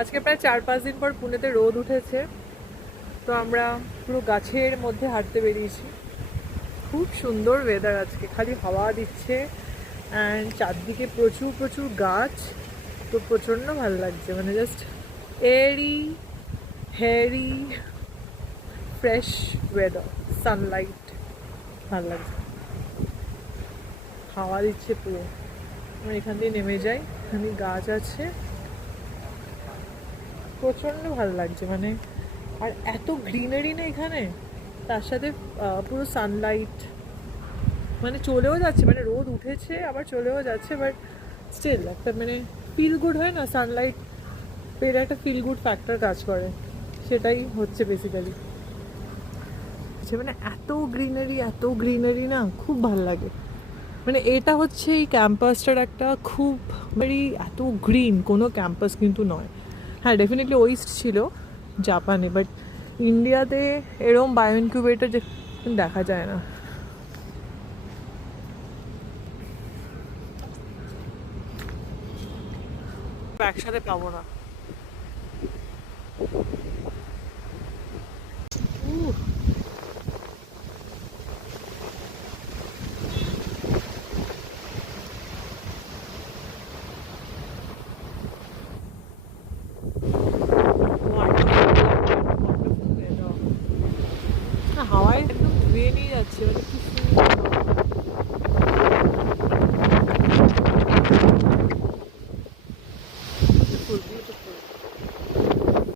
আজকে প্রায় 4-5 দিন পর পুনেতে রোদ উঠেছে, তো আমরা পুরো গাছের মধ্যে হাঁটতে বেরিয়েছি। খুব সুন্দর ওয়েদার আজকে, খালি হাওয়া দিচ্ছে অ্যান্ড চারদিকে প্রচুর প্রচুর গাছ, তো প্রচণ্ড ভালো লাগছে, মানে just Airee hairy fresh weather, Sunlight, ভালো লাগছে, হাওয়া দিচ্ছে পুরো। আমরা এখান দিয়ে নেমে যাই, এখানে গাছ আছে, প্রচণ্ড ভালো লাগছে মানে। আর এত গ্রিনারি না এখানে, তার সাথে পুরো সানলাইট, মানে চলেও যাচ্ছে, মানে রোদ উঠেছে আবার চলেও যাচ্ছে, বাট স্টিল একটা মানে ফিল গুড হয় না, সানলাইট পেলে একটা ফিল গুড ফ্যাক্টর কাজ করে, সেটাই হচ্ছে বেসিক্যালি। মানে এত গ্রিনারি না, খুব ভালো লাগে। মানে এটা হচ্ছে এই ক্যাম্পাসটার একটা খুব ভেরি, এত গ্রিন কোনো ক্যাম্পাস কিন্তু নয়। হ্যাঁ, ডেফিনেটলি ওয়েস্ট ছিল জাপানে, বাট ইন্ডিয়াতে এরকম বায়ো ইনকিউবেটর যে দেখা যায় না। একসাথে পাবো না। হাওয়ায় একদম ধুয়ে নিয়ে যাচ্ছে, মানে কি